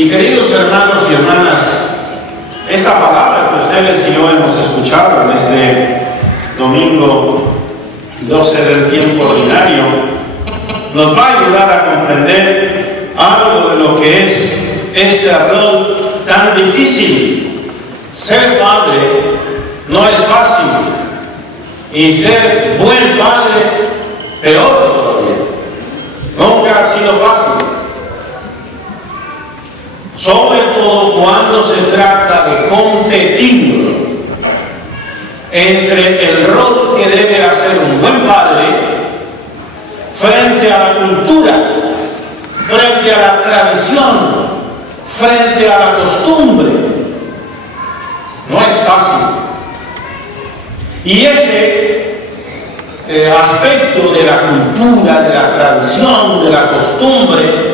Y queridos hermanos y hermanas, esta palabra que ustedes y yo hemos escuchado en este domingo 12 del tiempo ordinario nos va a ayudar a comprender algo de lo que es este rol tan difícil. Ser padre no es fácil y ser buen padre peor todavía. Nunca ha sido fácil. Sobre todo cuando se trata de competir entre el rol que debe hacer un buen padre frente a la cultura, frente a la tradición, frente a la costumbre. No es fácil. Y ese aspecto de la cultura, de la tradición, de la costumbre,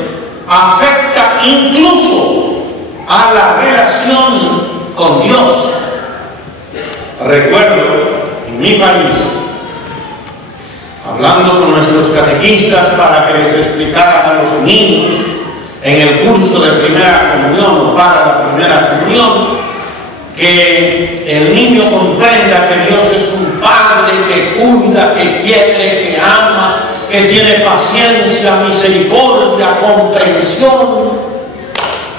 afecta incluso a la relación con Dios. Recuerdo en mi país, hablando con nuestros catequistas para que les explicaran a los niños en el curso de primera comunión o para la primera comunión, que el niño comprenda que Dios es un Padre que cuida, que quiere, que ama, que tiene paciencia, misericordia, comprensión.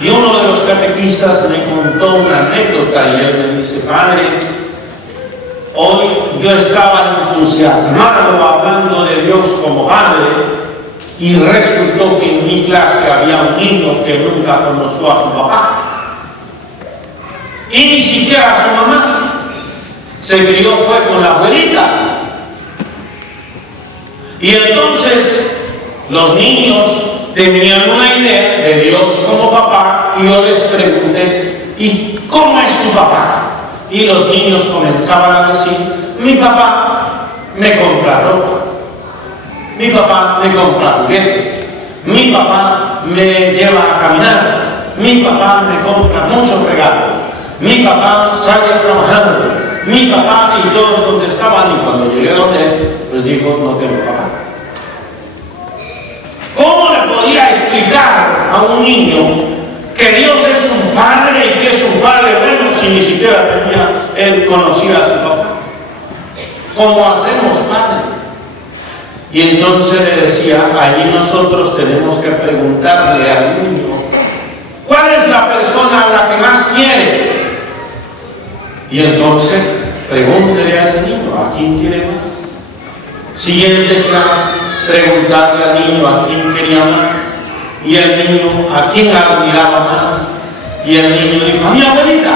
Y uno de los catequistas me contó una anécdota y él me dice: padre, hoy yo estaba entusiasmado hablando de Dios como Padre y resultó que en mi clase había un niño que nunca conoció a su papá y ni siquiera a su mamá. Se crió fue con la abuelita. Y entonces los niños tenían una idea de Dios como papá y yo les pregunté: ¿y cómo es su papá? Y los niños comenzaban a decir: mi papá me compra ropa, mi papá me compra juguetes, mi papá me lleva a caminar, mi papá me compra muchos regalos, mi papá sale a trabajar, mi papá. Y todos contestaban, y cuando llegué donde él, pues dijo: no tengo papá. ¿Cómo le podía explicar a un niño que Dios es un padre y que es un padre bueno si ni siquiera tenía él conocía a su papá? ¿Cómo hacemos padre? Y entonces le decía: allí nosotros tenemos que preguntarle al niño ¿cuál es la persona a la que más quiere? Y entonces pregúntele a ese niño: ¿a quién quiere más? Siguiente clase, preguntarle al niño a quién quería más. Y el niño a quién admiraba más. Y el niño dijo: a mi abuelita.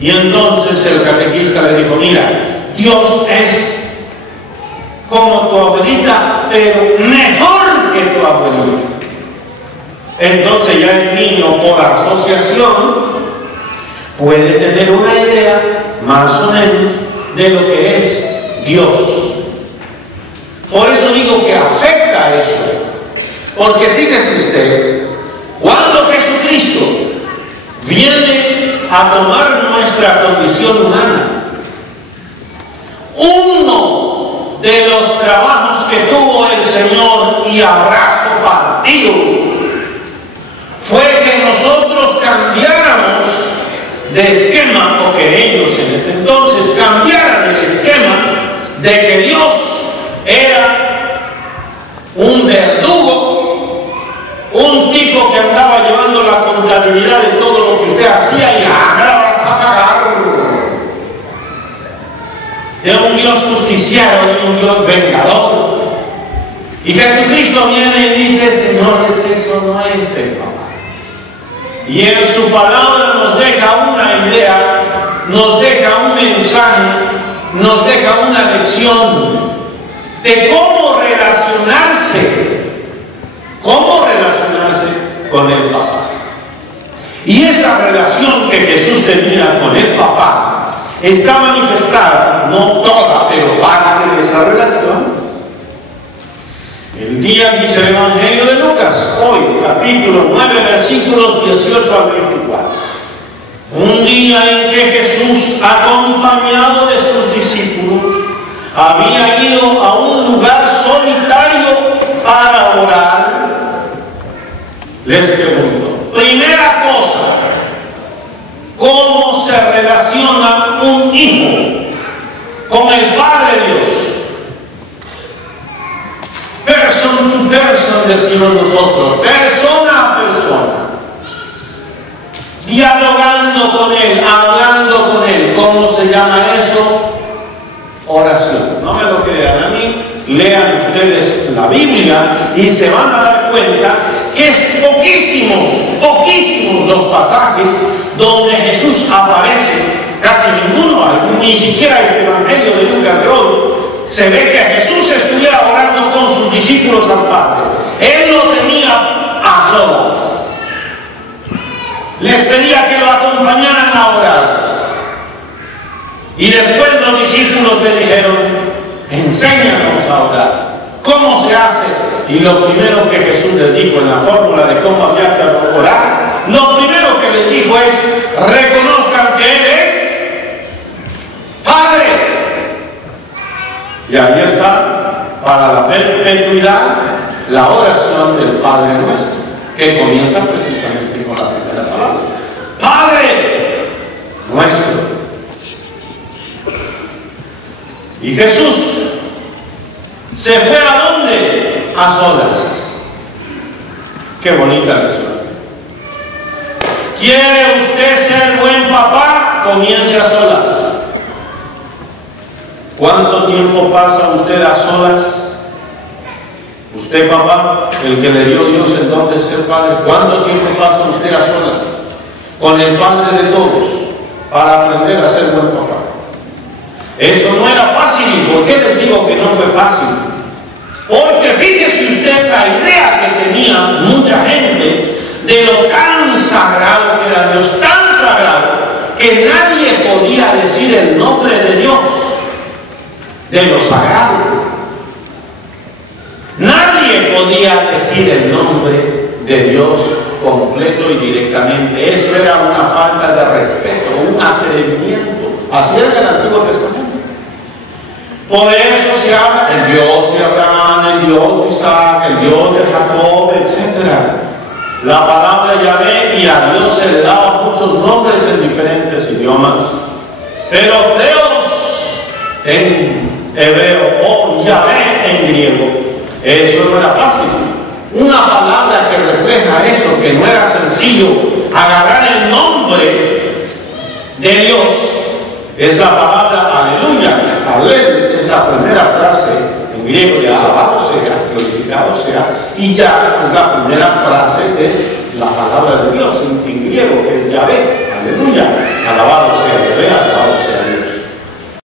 Y entonces el catequista le dijo: mira, Dios es como tu abuelita, pero mejor que tu abuelita. Entonces ya el niño, por asociación, puede tener una idea más o menos de lo que es Dios. Por eso digo que afecta eso. Porque fíjese usted, cuando Jesucristo viene a tomar nuestra condición humana, uno de los trabajos que tuvo el Señor, y abrazo partido, fue que nosotros cambiáramos de esquema, o que ellos en ese entonces cambiaran el esquema de que Dios era un verdugo, un tipo que andaba llevando la contabilidad de todo lo que usted hacía y ahora vas a pagar. De un Dios justiciero, de un Dios vengador. Y Jesucristo viene y dice: señores, eso no es el papá. Y en su palabra nos deja una idea, nos deja un mensaje, nos deja una lección de cómo relacionarse con el papá. Y esa relación que Jesús tenía con el papá está manifestada, no toda, pero parte de esa relación. El día, dice el Evangelio de Lucas, hoy, capítulo 9, versículos 18 al 24. Un día en que Jesús, acompañado de sus discípulos, había ido a un lugar solitario para orar, les pregunto: Primera cosa, ¿cómo se relaciona un hijo con el Padre Dios? Person to person, decimos nosotros, persona a persona, dialogando con Él, hablando con Él. ¿Cómo se llama eso? Oración. No me lo crean a mí, lean ustedes la Biblia y se van a dar cuenta que es poquísimos los pasajes donde Jesús aparece, casi ninguno, ni siquiera este Evangelio de Lucas de hoy, se ve que Jesús estuviera orando con sus discípulos al Padre. Él lo tenía a solas. Les pedía que lo acompañaran a orar. Y después los discípulos le dijeron, enséñanos a orar. ¿Cómo se hace? Y lo primero que Jesús les dijo en la fórmula de cómo había que orar, lo primero que les dijo es, reconozcan que Él es Padre. Y ahí está, para la perpetuidad, la oración del Padre nuestro, que comienza precisamente con la primera palabra. Padre nuestro. Y Jesús se fue ¿a dónde? A solas. Qué bonita respuesta. ¿Quiere usted ser buen papá? Comience a solas. ¿Cuánto tiempo pasa usted a solas? Usted, papá, el que le dio Dios el don de ser padre, ¿cuánto tiempo pasa usted a solas con el Padre de todos para aprender a ser buen papá? Eso no era fácil. ¿Y por qué les digo que no fue fácil? Porque fíjese usted la idea que tenía mucha gente de lo tan sagrado que era Dios, tan sagrado que nadie podía decir el nombre de Dios, de lo sagrado. Nadie podía decir el nombre de Dios completo y directamente. Eso era una falta de respeto, un atrevimiento. Así era el Antiguo Testamento. Por eso se habla el Dios de Abraham, el Dios de Isaac, el Dios de Jacob, etc. La palabra Yahvé, y a Dios se le daban muchos nombres en diferentes idiomas. Pero Dios en hebreo o Yahvé en griego, eso no era fácil. Una palabra que refleja eso, que no era sencillo agarrar el nombre de Dios, es la palabra aleluya. Alel es la primera frase en griego de alabado sea, glorificado sea, y ya es la primera frase de la palabra de Dios en griego, que es Yahvé, aleluya, alabado sea Yahvé, alabado sea